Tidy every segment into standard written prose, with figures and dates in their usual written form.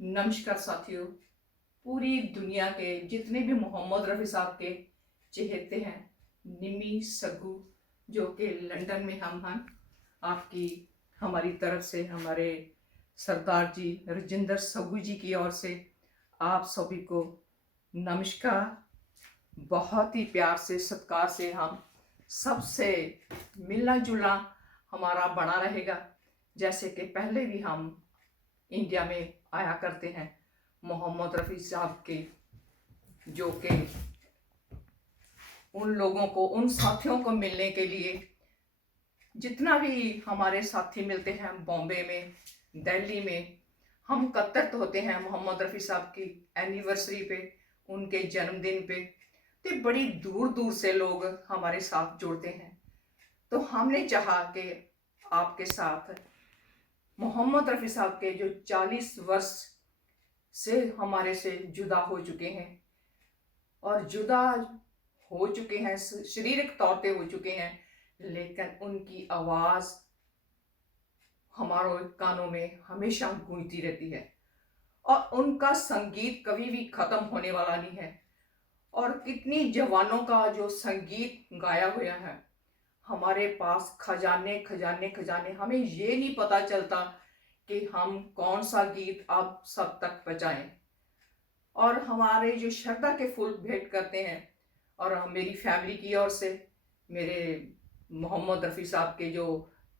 नमस्कार साथियों। पूरी दुनिया के जितने भी मोहम्मद रफ़ी साहब के चहेते हैं, निमी सग्गू जो कि लंदन में हम हैं, आपकी हमारी तरफ से हमारे सरदार जी राजेंद्र सग्गू जी की ओर से आप सभी को नमस्कार। बहुत ही प्यार से सत्कार से हम सबसे मिलना जुलना हमारा बना रहेगा, जैसे कि पहले भी हम इंडिया में आया करते हैं। मोहम्मद रफ़ी साहब के जो कि उन लोगों को, उन साथियों को मिलने के लिए जितना भी हमारे साथी मिलते हैं बॉम्बे में, दिल्ली में, हम एकत्रित होते हैं मोहम्मद रफ़ी साहब की एनिवर्सरी पे, उनके जन्मदिन पे। तो बड़ी दूर दूर से लोग हमारे साथ जुड़ते हैं। तो हमने चाहा कि आपके साथ मोहम्मद रफ़ी साहब के जो 40 वर्ष से हमारे से जुदा हो चुके हैं और जुदा हो चुके हैं, शारीरिक तौर पे हो चुके हैं, लेकिन उनकी आवाज़ हमारे कानों में हमेशा गूंजती रहती है और उनका संगीत कभी भी ख़त्म होने वाला नहीं है। और कितनी जवानों का जो संगीत गाया हुआ है, हमारे पास खजाने खजाने खजाने, हमें ये नहीं पता चलता कि हम कौन सा गीत आप सब तक पहुँचाएं। और हमारे जो श्रद्धा के फूल भेंट करते हैं, और मेरी फैमिली की ओर से मेरे मोहम्मद रफ़ी साहब के जो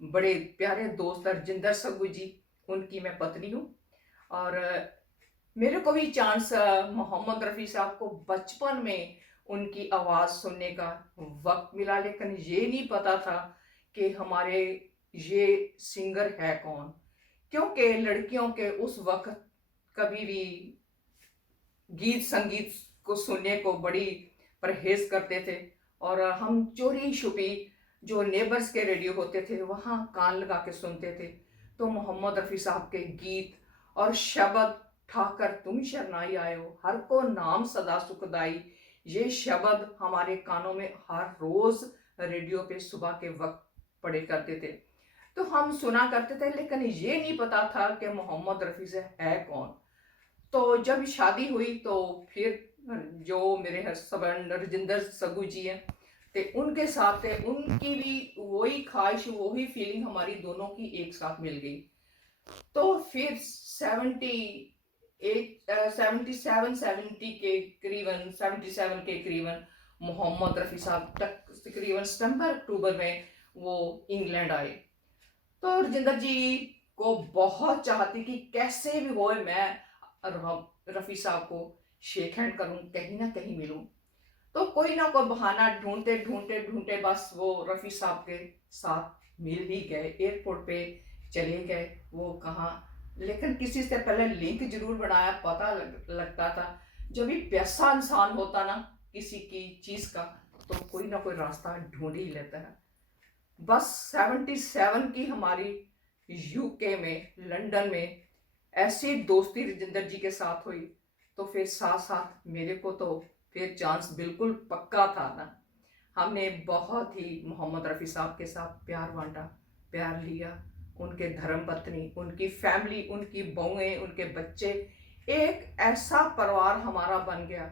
बड़े प्यारे दोस्त राजेंद्र सग्गू जी, उनकी मैं पत्नी हूँ। और मेरे को भी चांस मोहम्मद रफ़ी साहब को बचपन में उनकी आवाज़ सुनने का वक्त मिला, लेकिन ये नहीं पता था कि हमारे ये सिंगर है कौन, क्योंकि लड़कियों के उस वक्त कभी भी गीत संगीत को सुनने को बड़ी परहेज करते थे। और हम चोरी छुपी जो नेबर्स के रेडियो होते थे वहाँ कान लगा के सुनते थे। तो मोहम्मद रफ़ी साहब के गीत और शब्द, ठाकर तुम शरनाई आयो, हर को नाम सदा सुखदाई, ये शब्द हमारे कानों में हर रोज रेडियो पे सुबह के वक्त पड़े करते थे। तो हम सुना करते थे, लेकिन ये नहीं पता था कि मोहम्मद रफ़ी से है कौन। तो जब शादी हुई तो फिर जो मेरे हस्बैंड राजेंद्र सग्गू जी हैं, ते उनके साथ थे, उनकी भी वही ख्वाहिश, वही फीलिंग हमारी दोनों की एक साथ मिल गई। तो फिर 77 के करीबन मोहम्मद रफ़ी साहब तक तकरीबन सितंबर अक्टूबर में वो इंग्लैंड आए। तो राजेंद्र जी को बहुत चाहती कि कैसे भी हो मैं रफ़ी साहब को शेक हैंड करूं, कहीं ना कहीं मिलूं। तो कोई ना कोई बहाना ढूंढते ढूंढते ढूंढते बस वो रफ़ी साहब के साथ मिल ही गए, एयरपोर्ट पे चले गए। वो कहाँ, लेकिन किसी से पहले लिंक जरूर बनाया, पता लगता था। जब भी पैसा इंसान होता ना किसी की चीज का, तो कोई ना कोई रास्ता ढूंढ ही लेता है। बस 77 की हमारी यूके में, लंदन में ऐसी दोस्ती राजेंद्र जी के साथ हुई। तो फिर साथ साथ मेरे को तो फिर चांस बिल्कुल पक्का था ना। हमने बहुत ही मोहम्मद रफ़ी साहब के साथ प्यार बांटा, प्यार लिया। उनके धर्म पत्नी, उनकी फैमिली, उनकी बहुएं, उनके बच्चे, एक ऐसा परिवार हमारा बन गया।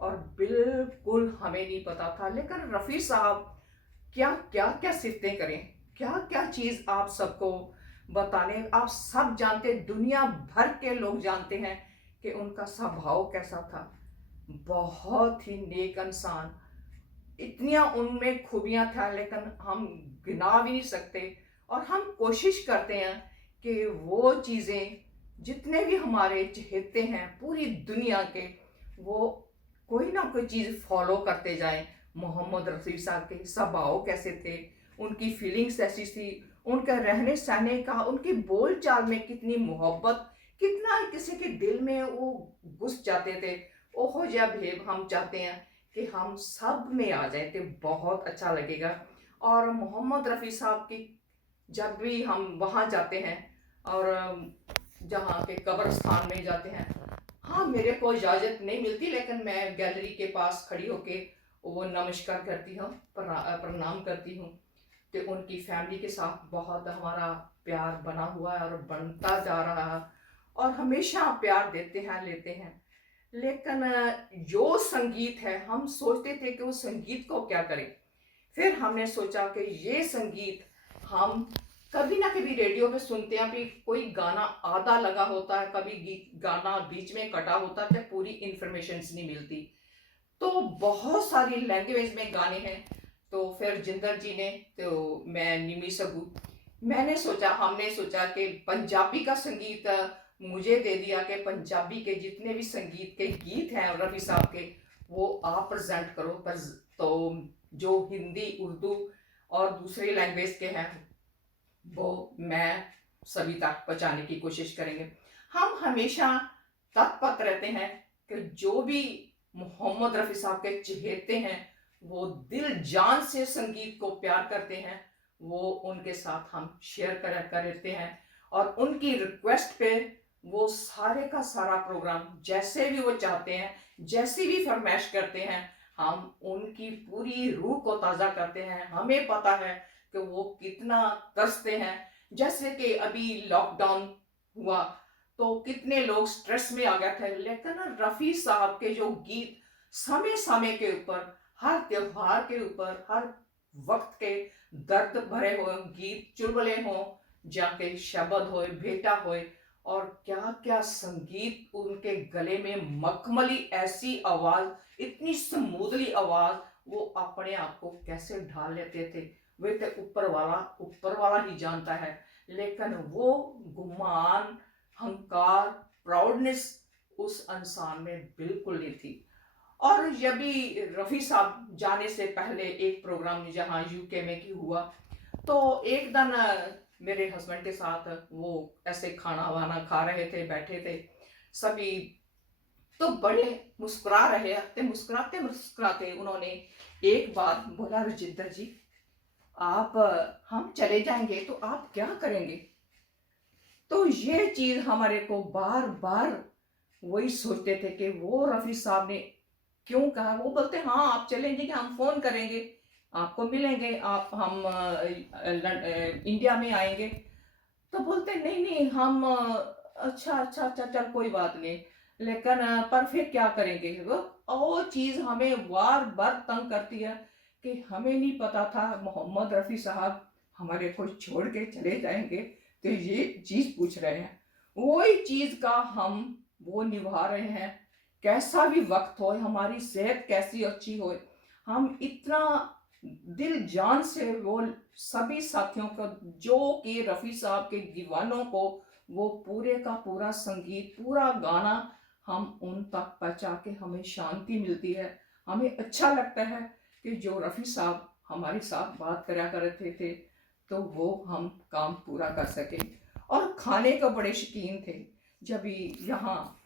और बिल्कुल हमें नहीं पता था, लेकिन रफ़ी साहब क्या क्या क्या सिफतें करें, क्या क्या चीज़ आप सबको बताने, आप सब जानते, दुनिया भर के लोग जानते हैं कि उनका स्वभाव कैसा था। बहुत ही नेक इंसान, इतनियां उनमें खूबियां था, लेकिन हम गिना भी नहीं सकते। और हम कोशिश करते हैं कि वो चीज़ें जितने भी हमारे चहेते हैं पूरी दुनिया के, वो कोई ना कोई चीज़ फॉलो करते जाएं। मोहम्मद रफ़ी साहब के स्वभाव कैसे थे, उनकी फीलिंग्स ऐसी थी, उनका रहने सहने का, उनकी बोल चाल में कितनी मोहब्बत, कितना किसी के दिल में वो घुस जाते थे। ओहो जब भेब हम चाहते हैं कि हम सब में आ जाए तो बहुत अच्छा लगेगा। और मोहम्मद रफ़ी साहब की जब भी हम वहाँ जाते हैं और जहाँ के कब्रस्तान में जाते हैं, हाँ मेरे को इजाज़त नहीं मिलती, लेकिन मैं गैलरी के पास खड़ी होके वो नमस्कार करती हूँ, प्रणाम करती हूँ। तो उनकी फैमिली के साथ बहुत हमारा प्यार बना हुआ है और बनता जा रहा है। और हमेशा प्यार देते हैं, लेते हैं। लेकिन जो संगीत है, हम सोचते थे कि उस संगीत को क्या करें। फिर हमने सोचा कि ये संगीत हम कभी ना कभी रेडियो पे सुनते हैं, भी कोई गाना आधा लगा होता है, कभी गाना बीच में कटा होता है, पूरी इंफॉर्मेशन नहीं मिलती। तो बहुत सारी लैंग्वेज में गाने हैं। तो फिर जिंदर जी ने, तो मैं निमी सबू, हमने सोचा कि पंजाबी का संगीत मुझे दे दिया कि पंजाबी के जितने भी संगीत के गीत हैं रफ़ी साहब के, वो आप प्रेजेंट करो। पर तो जो हिंदी, उर्दू और दूसरी लैंग्वेज के हैं, वो मैं सभी तक पहुंचाने की कोशिश करेंगे। हम हमेशा तत्पर रहते हैं कि जो भी मोहम्मद रफ़ी साहब के चहेते हैं, वो दिल जान से संगीत को प्यार करते हैं, वो उनके साथ हम शेयर करते हैं। और उनकी रिक्वेस्ट पे वो सारे का सारा प्रोग्राम जैसे भी वो चाहते हैं, जैसी भी फरमाइश करते हैं, हम उनकी पूरी रूह को ताज़ा करते हैं। हमें पता है कि वो कितना तरसते हैं। जैसे कि अभी लॉकडाउन हुआ तो कितने लोग स्ट्रेस में आ गए थे, लेकिन रफ़ी साहब के जो गीत समय समय के ऊपर, हर त्योहार के ऊपर, हर वक्त के दर्द भरे हुए गीत, चुलबुले हों, जाके शब्द होए, भेटा होए, और क्या क्या संगीत उनके गले में, मखमली ऐसी आवाज, इतनी स्मूथली आवाज, वो अपने आप को कैसे ढाल लेते थे, वे तो ऊपर वाला ही जानता है। लेकिन वो गुमान, हंकार, प्राउडनेस उस इंसान में बिल्कुल नहीं थी। और जब भी रफ़ी साहब जाने से पहले एक प्रोग्राम जहाँ यूके में की हुआ, तो एक दिन मेरे हस्बैंड के साथ वो ऐसे खाना वाना खा रहे थे, बैठे थे सभी, तो बड़े मुस्कुरा रहे थे। मुस्कुराते मुस्कुराते उन्होंने एक बात बोला, रजिंदर जी, आप हम चले जाएंगे तो आप क्या करेंगे? तो ये चीज हमारे को बार बार वही सोचते थे कि वो रफ़ी साहब ने क्यों कहा। वो बोलते हाँ आप चलें जी, हम फोन करेंगे, आपको मिलेंगे, आप हम इंडिया में आएंगे। तो बोलते नहीं नहीं हम अच्छा अच्छा अच्छा चल कोई बात नहीं, लेकिन पर फिर क्या करेंगे। वो चीज हमें बार बार तंग करती है कि हमें नहीं पता था मोहम्मद रफ़ी साहब हमारे को छोड़ के चले जाएंगे, तो ये चीज पूछ रहे हैं। वही चीज का हम वो निभा रहे हैं। कैसा भी वक्त हो, हमारी सेहत कैसी अच्छी हो, हम इतना दिल जान से वो सभी साथियों को, जो कि रफ़ी साहब के दीवानों को, वो पूरे का पूरा संगीत, पूरा गाना हम उन तक पहुंचा के हमें शांति मिलती है। हमें अच्छा लगता है कि जो रफ़ी साहब हमारे साथ बात करा करते थे, तो वो हम काम पूरा कर सके। और खाने का बड़े शौकीन थे। जब यहाँ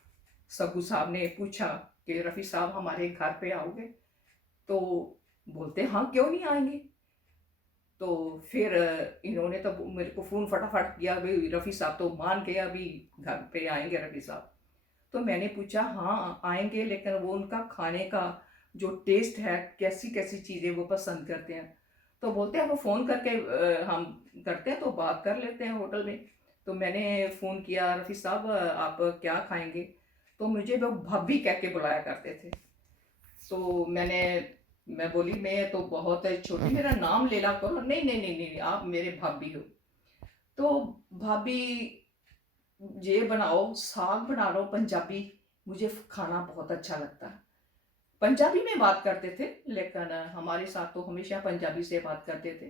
सबू साहब ने पूछा कि रफ़ी साहब हमारे घर पे आओगे, तो बोलते हाँ क्यों नहीं आएंगे। तो फिर इन्होंने तो मेरे को फ़ोन फटाफट किया, भाई रफ़ी साहब तो मान के अभी घर पे आएंगे रफ़ी साहब। तो मैंने पूछा हाँ आएंगे, लेकिन वो उनका खाने का जो टेस्ट है, कैसी कैसी चीज़ें वो पसंद करते हैं। तो बोलते हैं वो फ़ोन करके हम करते हैं तो बात कर लेते हैं होटल में। तो मैंने फ़ोन किया, रफ़ी साहब आप क्या खाएंगे? तो मुझे वो भाभी कह के बुलाया करते थे। तो मैं बोली मैं तो बहुत छोटी, मेरा नाम ले ला करो। नहीं नहीं नहीं नहीं, आप मेरे भाभी हो। तो भाभी ये बनाओ, साग बना लो पंजाबी, मुझे खाना बहुत अच्छा लगता है। पंजाबी में बात करते थे, लेकिन हमारे साथ तो हमेशा पंजाबी से बात करते थे।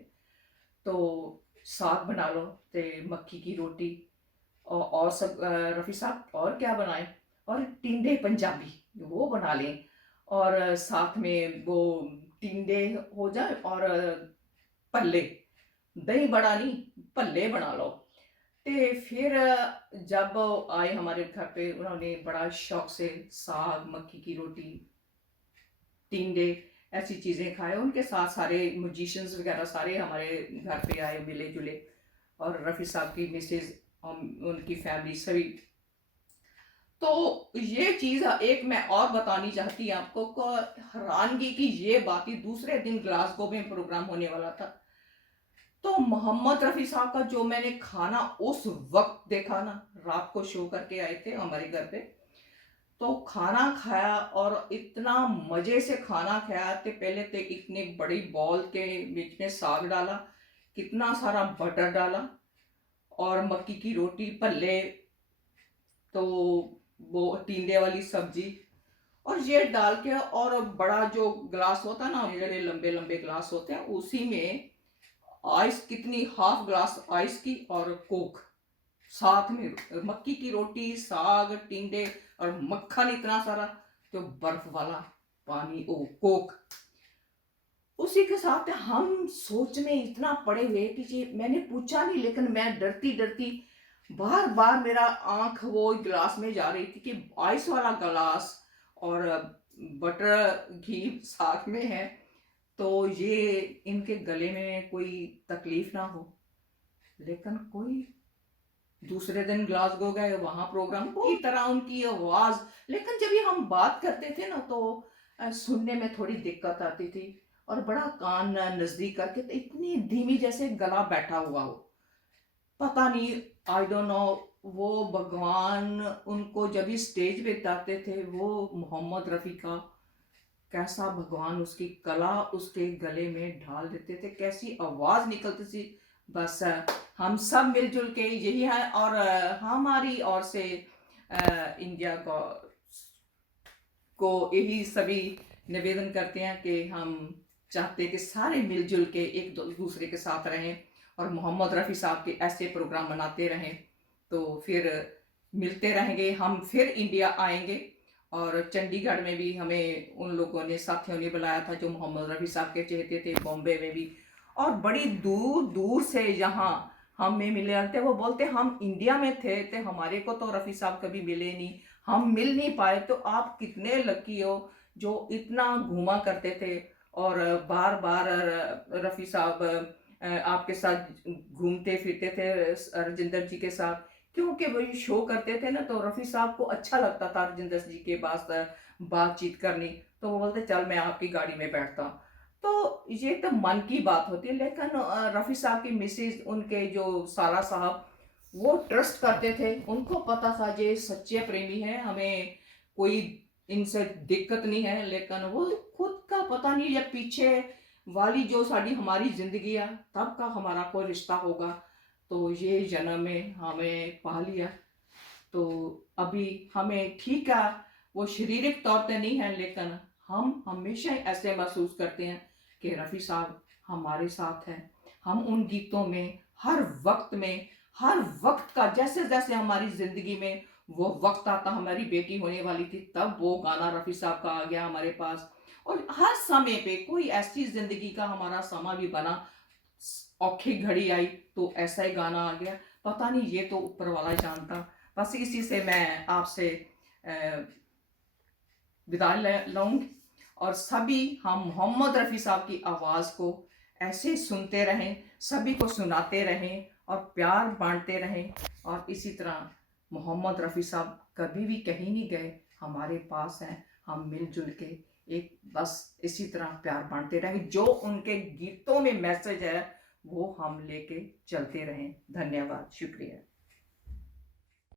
तो साग बना लो, ते मक्की की रोटी, और सब रफ़ी साहब और क्या बनाएं, और टिंडे पंजाबी वो बना लें, और साथ में वो टिंडे हो जाए, और भल्ले, दही बड़ा नहीं, भल्ले बना लो। ते फिर जब आए हमारे घर पे, उन्होंने बड़ा शौक से साग, मक्की की रोटी, टिंडे, ऐसी चीज़ें खाए। उनके साथ सारे म्यूजिशियंस वगैरह सारे हमारे घर पे आए, मिले जुले, और रफ़ी साहब की मिसेज, उनकी फैमिली सभी। तो ये चीज़ एक मैं और बतानी चाहती आपको को, हैरानगी की ये बात ही, दूसरे दिन ग्लासगो में प्रोग्राम होने वाला था। तो मोहम्मद रफ़ी साहब का जो मैंने खाना उस वक़्त देखा ना, रात को शो करके आए थे हमारे घर पे, तो खाना खाया और इतना मज़े से खाना खाया कि पहले तो इतनी बड़ी बॉल के बीच में साग डाला, कितना सारा बटर डाला और मक्की की रोटी, भल्ले, तो वो टींडे वाली सब्ज़ी और ये डाल के, और बड़ा जो ग्लास होता है ना, बड़े लंबे लंबे ग्लास होते हैं, उसी में आइस, कितनी हाफ ग्लास आइस की और कोक, साथ में मक्की की रोटी, साग, टिंडे और मक्खन इतना सारा, जो बर्फ वाला पानी, ओ कोक, उसी के साथ हम सोच में इतना पड़े हुए कि ये मैंने पूछा नहीं, लेकिन मैं डरती डरती बार बार मेरा आंख वो गिलास में जा रही थी कि आइस वाला गिलास और बटर घी साथ में है, तो ये इनके गले में कोई तकलीफ ना हो। लेकिन कोई दूसरे दिन ग्लासगो गए, वहां प्रोग्राम की तरह उनकी आवाज, लेकिन जब ये हम बात करते थे ना तो सुनने में थोड़ी दिक्कत आती थी, और बड़ा कान नजदीक करके तो इतनी धीमी जैसे गला बैठा हुआ हो, पता नहीं, आई डोंट नो, वो भगवान उनको जब भी स्टेज पे जाते थे, वो मोहम्मद रफ़ी का कैसा भगवान उसकी कला उसके गले में ढाल देते थे, कैसी आवाज निकलती थी। बस हम सब मिलजुल के यही है, और हमारी ओर से इंडिया को यही सभी निवेदन करते हैं कि हम चाहते हैं कि सारे मिलजुल के एक दूसरे के साथ रहें और मोहम्मद रफ़ी साहब के ऐसे प्रोग्राम मनाते रहें, तो फिर मिलते रहेंगे। हम फिर इंडिया आएंगे, और चंडीगढ़ में भी हमें उन लोगों ने, साथियों ने बुलाया था जो मोहम्मद रफ़ी साहब के चहेते थे, बॉम्बे में भी, और बड़ी दूर दूर से यहाँ हमें मिले थे। वो बोलते हम इंडिया में थे तो हमारे को तो रफ़ी साहब कभी मिले नहीं, हम मिल नहीं पाए, तो आप कितने लकी हो जो इतना घूमा करते थे, और बार बार रफ़ी साहब आपके साथ घूमते फिरते थे, राजिंदर जी के साथ, क्योंकि वो ये शो करते थे ना, तो रफ़ी साहब को अच्छा लगता था राजिंदर जी के पास बातचीत करनी, तो वो बोलते चल मैं आपकी गाड़ी में बैठता। तो ये तो मन की बात होती है, लेकिन रफ़ी साहब की मिसेज, उनके जो साला साहब, वो ट्रस्ट करते थे, उनको पता था ये सच्चे प्रेमी है, हमें कोई इनसे दिक्कत नहीं है, लेकिन वो खुद का पता नहीं, या पीछे वाली जो साड़ी हमारी जिंदगी है तब का हमारा कोई रिश्ता होगा, तो ये जन्म में हमें पा लिया, तो अभी हमें ठीक है, वो शारीरिक तौर पे नहीं है, लेकिन हम हमेशा ऐसे महसूस करते हैं कि रफ़ी साहब हमारे साथ हैं। हम उन गीतों में हर वक्त में, हर वक्त का, जैसे जैसे हमारी ज़िंदगी में वो वक्त आता, हमारी बेटी होने वाली थी तब वो गाना रफ़ी साहब का आ गया हमारे पास, और हर समय पे कोई ऐसी ज़िंदगी का हमारा समा भी बना, औखी घड़ी आई तो ऐसा ही गाना आ गया, पता नहीं, ये तो ऊपर वाला जानता। बस इसी से मैं आपसे विदा लूँगी, और सभी हम मोहम्मद रफ़ी साहब की आवाज़ को ऐसे सुनते रहें, सभी को सुनाते रहें और प्यार बांटते रहें, और इसी तरह मोहम्मद रफ़ी साहब कभी भी कहीं नहीं गए, हमारे पास हैं, हम मिलजुल के एक बस इसी तरह प्यार बांटते रहें, जो उनके गीतों में मैसेज है वो हम लेके चलते रहें। धन्यवाद, शुक्रिया।